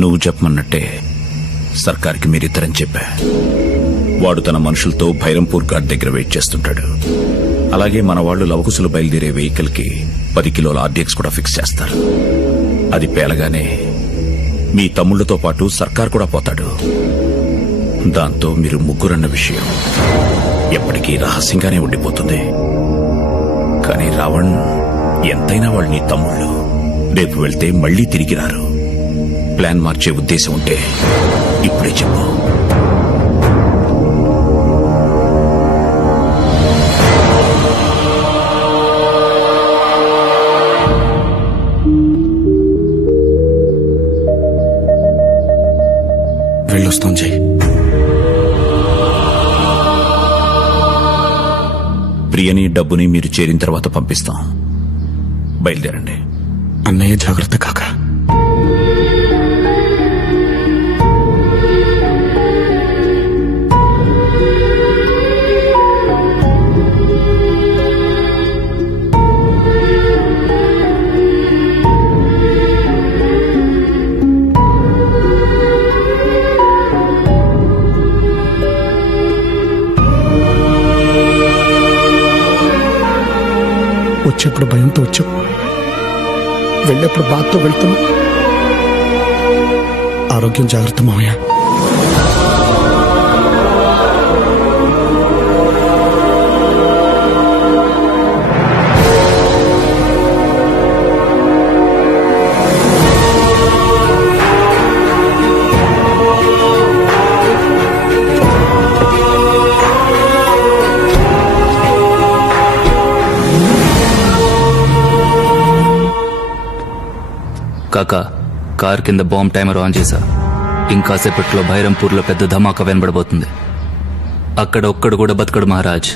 నువ్వు చెప్పమన్నట్టే సర్కార్కి మీరిద్దరని చెప్పా. వాడు తన మనుషులతో భైరంపూర్ ఘాట్ దగ్గర వెయిట్ చేస్తుంటాడు. అలాగే మన వాళ్ళు లవకుశలు బయలుదేరే వెహికల్ కి 10 కిలోల ఆర్డీఎక్స్ కూడా ఫిక్స్ చేస్తారు. అది పేలగానే మీ తమ్ముళ్లతో పాటు సర్కార్ కూడా పోతాడు. దాంతో మీరు ముగ్గురన్న విషయం ఎప్పటికీ రహస్యంగానే ఉండిపోతుంది. కానీ రావణ్ ఎంతైనా వాళ్ళు నీ తమ్ముళ్ళు. రేపు వెళ్తే మళ్లీ తిరిగి రారు. ప్లాన్ మార్చే ఉద్దేశం ఉంటే ఇప్పుడే చెప్పు. వెళ్ళొస్తాం జై. ప్రియని డబ్బుని మీరు చేరిన తర్వాత పంపిస్తాం. బయలుదేరండి. అన్నయ్య జాగ్రత్త కాక. వచ్చేప్పుడు భయంతో వచ్చాం, వెళ్ళేప్పుడు బాధతో వెళ్తున్నాం. ఆరోగ్యం జాగ్రత్త మావయ్య. కాకా, కార్ కింద బాంబ్ టైమర్ ఆన్ చేశా. ఇంకాసేపట్లో భైరంపూర్లో పెద్ద ధమాకా వినబడబోతుంది. అక్కడ ఒక్కడు కూడా బతకడు మహారాజ్.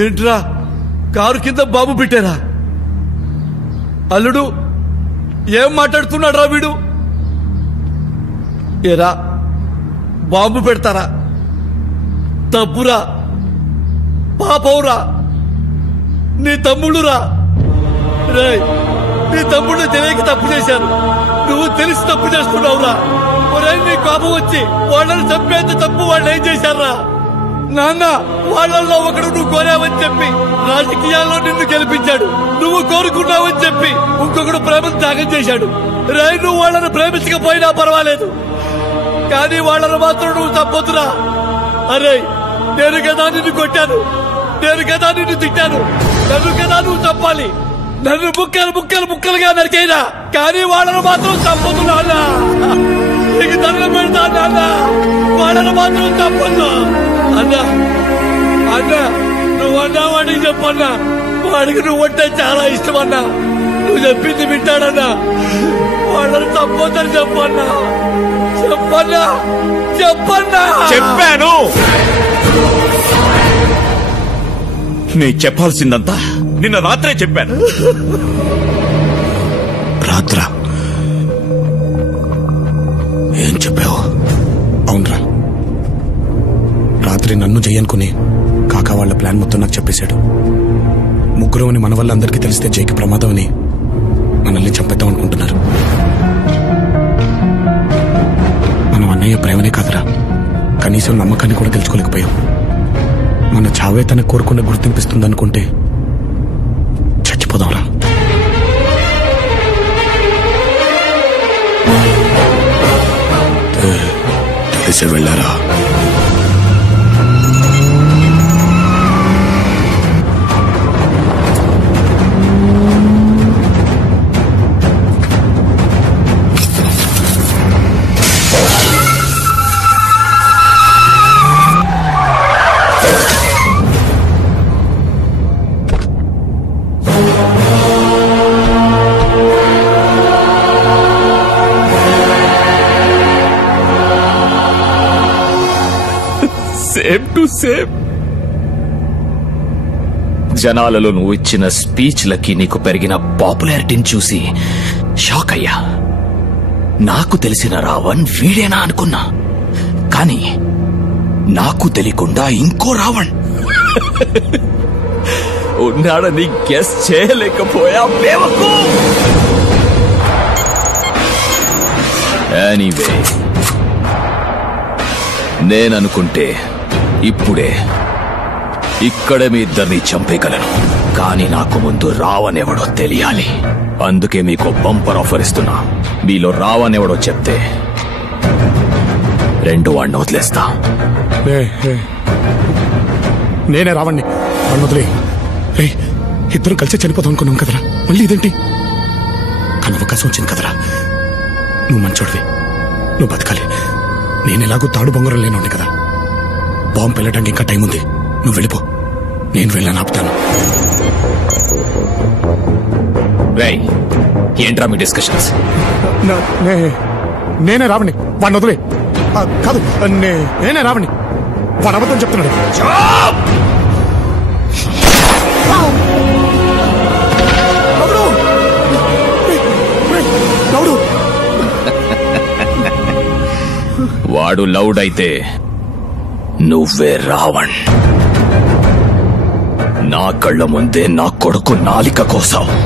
ఏంట్రా కారు కింద బాంబు పెట్టారా? అల్లుడు ఏం మాట్లాడుతున్నాడు రా వీడు? ఏరా బాంబు పెడతారా? తప్పురా, పాపవురా, నీ తమ్ముడురా. రేయ్, నీ తమ్ముడు తెలియక తప్పు చేశాను, నువ్వు తెలిసి తప్పు చేస్తున్నావురా. ఒరే, నీ కోపం వచ్చి వాళ్ళని చంపేంత తప్పు వాళ్ళు ఏం చేశారా? నాన్న, వాళ్ళల్లో ఒకడు నువ్వు కోరావని చెప్పి రాజకీయాల్లో నిన్ను గెలిపించాడు. నువ్వు కోరుకున్నావని చెప్పి ఇంకొకడు ప్రేమను త్యాగం చేశాడు. రే, నువ్వు వాళ్ళని ప్రేమించకపోయినా పర్వాలేదు, కానీ వాళ్ళని మాత్రం నువ్వు చంపొద్దురా. అరే, నేను కదా నిన్ను కొట్టాను, నేను కదా నిన్ను తిట్టాను, నన్ను కదా నువ్వు చంపాలి. నన్ను ముక్కలుగా నరికైనా, కానీ వాళ్ళను మాత్రం చంపొద్దు నాన్న. నీకు దండం పెడతా నాన్న, వాళ్ళను మాత్రం చంపొద్దు అన్నా. అన్నా, నువ్వు అన్నా వాడికి చెప్పన్నా, వాడికి నువ్వు అంటే చాలా ఇష్టం అన్నా. నువ్వు చెప్పింది వింటాడన్నా, వాళ్ళని చంపొద్దని చెప్పన్నా. చెప్పన్నా, చెప్పన్నా. చెప్పాను. నీ చెప్పాల్సిందంతా నిన్న రాత్రే చెప్పాను. రాత్రా? ఏం చెప్పావు? అవునరా, రాత్రి నన్ను జయనుకుని కాకా వాళ్ళ ప్లాన్ మొత్తం నాకు చెప్పేశాడు. ముగ్గురు అని మన వల్ల అందరికీ తెలిస్తే జైకి ప్రమాదం అని మనల్ని చంపేద్దాం అనుకుంటున్నారు. మనం అన్నయ్య ప్రేమనే కాదురా, కనీసం నమ్మకాన్ని కూడా గెలుచుకోలేకపోయాం. మన చావే తన కోరుకున్న గుర్తింపిస్తుందనుకుంటే చచ్చిపోదాంరా. తెలిసే వెళ్ళారా? Same to same. జనాలలో నువ్వు ఇచ్చిన స్పీచ్లకి నీకు పెరిగిన పాపులారిటీని చూసి షాక్ అయ్యా. నాకు తెలిసిన రావణ్ వీడేనా అనుకున్నా, కానీ నాకు తెలియకుండా ఇంకో రావణ్ ఉన్నాడని గెస్ చేయలేకపోయా. ఎనీవే, నేననుకుంటే ఇప్పుడే ఇక్కడే మీ ఇద్దరిని చంపేయగలను. కానీ నాకు ముందు రావనేవడో తెలియాలి. అందుకే మీకు బంపర్ ఆఫర్ ఇస్తున్నా. మీలో రావనేవడో చెప్తే 2 వాడిని వదిలేస్తా. నేనే రావండి, వాడిని వదిలే. ఇద్దరు కలిసి చనిపోతాం అనుకున్నాం కదరా, మళ్ళీ ఇదేంటి? కానీ అవకాశం వచ్చింది కదరా. నువ్వు మంచోడివి, నువ్వు బతకాలి. నేను ఎలాగో తాడు బొంగరం లేనుండి కదా. బాంబు వెళ్ళడానికి ఇంకా టైం ఉంది. నువ్వు వెళ్ళిపో, నేను వెళ్ళని ఆపుతాను. ఏంట్రా మీ డిస్కషన్స్? నేనే రావణి, వాడిని వదిలే. కాదు, నేనే రావణి. వాడు అబద్ధం చెప్తున్నాడు. వాడు లౌడ్ అయితే నువ్వే రావణ్. నా కళ్ళ ముందే నా కొడుకు నాలిక కోసావు.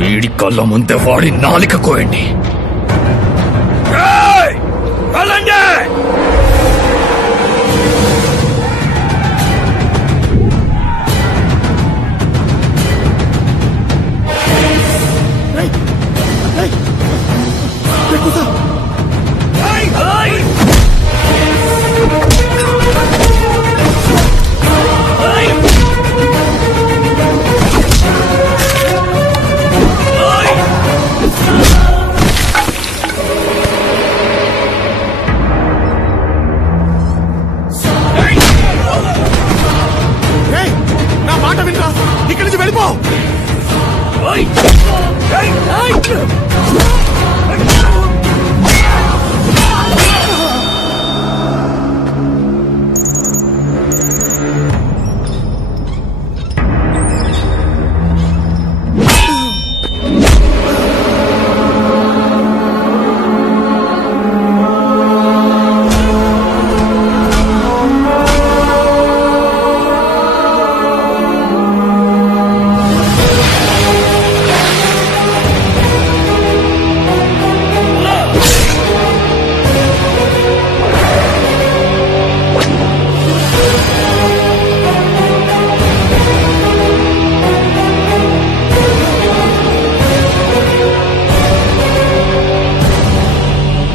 వీడి కళ్ళ ముందే వాడి నాలిక కోయండి. నా మాట వినరా, ఇక్కడి నుంచి వెళ్ళిపో.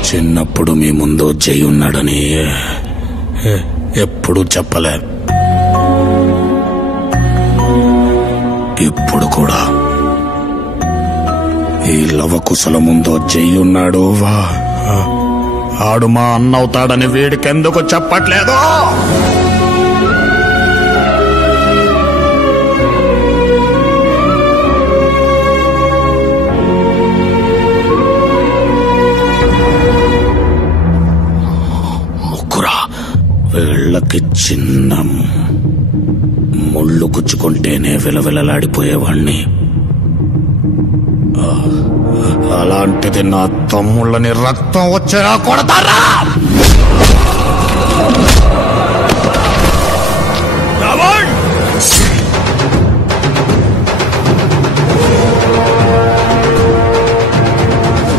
చిన్నప్పుడు మీ ముందు జై ఉన్నాడని ఎప్పుడు చెప్పలే. ఇప్పుడు కూడా ఈ లవకుశల ముందు జై ఉన్నాడు. ఆడు మా అన్నవుతాడని వీడికెందుకు చెప్పట్లేదు? వీళ్ళకి చిన్న ముళ్ళు గుచ్చుకుంటేనే విలవిలలాడిపోయేవాణ్ణి. అలాంటిది నా తమ్ముళ్ళని రక్తం వచ్చేలా కొడతారా?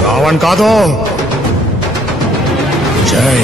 రావణ్ కాదు, జై.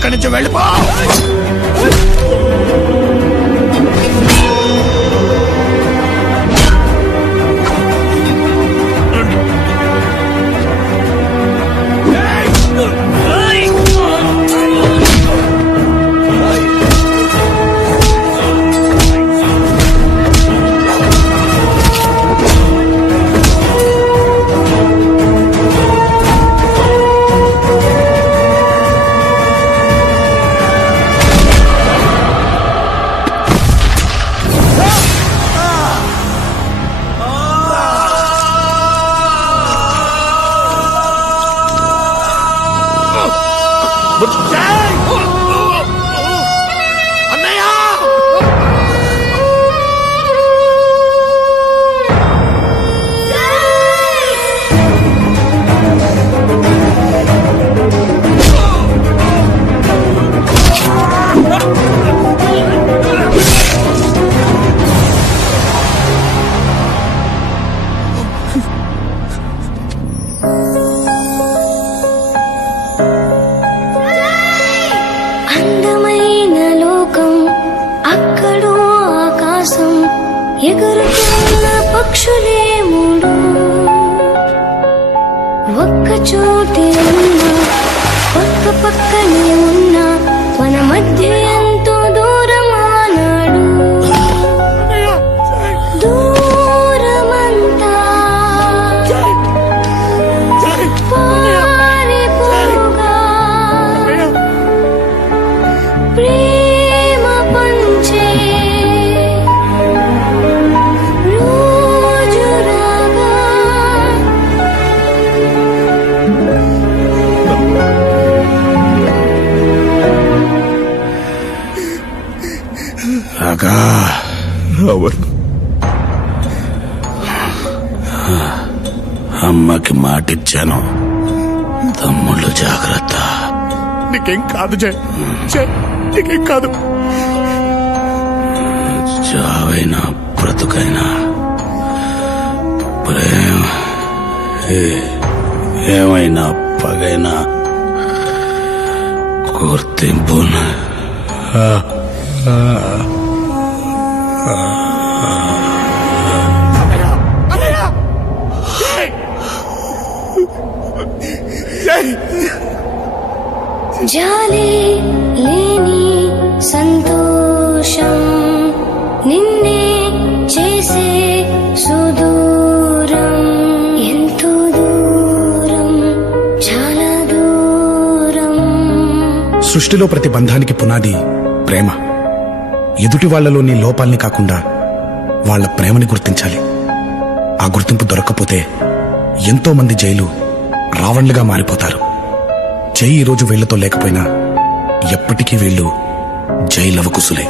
ఇక్కడి నుంచి వెళ్ళిపో. ఎగురుతున్న పక్షులే మూడు ఒక్క చోటే ఉన్నా పక్క పక్కనే ఉన్నా మన మధ్య ఎంతో దూరమానాడు దూరమంతా పారిపోగా ప్రేమ పంచే రావణ్, అమ్మకి మాటిచ్చాను, తమ్ముళ్ళు జాగ్రత్త. నీకేం కాదు జై, నీకేం కాదు. చావైనా బ్రతుకైనా ప్రేమ ఏమైనా పగైనా గుర్తింపు జాలి లేని సంతోషం నిన్నే చేసే సుదూరం ఎంతో దూరం చాలా దూరం. సృష్టిలో ప్రతి బంధానికి పునాది ప్రేమ. ఎదుటి వాళ్లలోని లోపాల్ని కాకుండా వాళ్ల ప్రేమని గుర్తించాలి. ఆ గుర్తింపు దొరక్కపోతే ఎంతో మంది జైలు రావణ్లుగా మారిపోతారు. జై ఈరోజు వీళ్లతో లేకపోయినా ఎప్పటికీ వీళ్ళు జై లవకుశులే.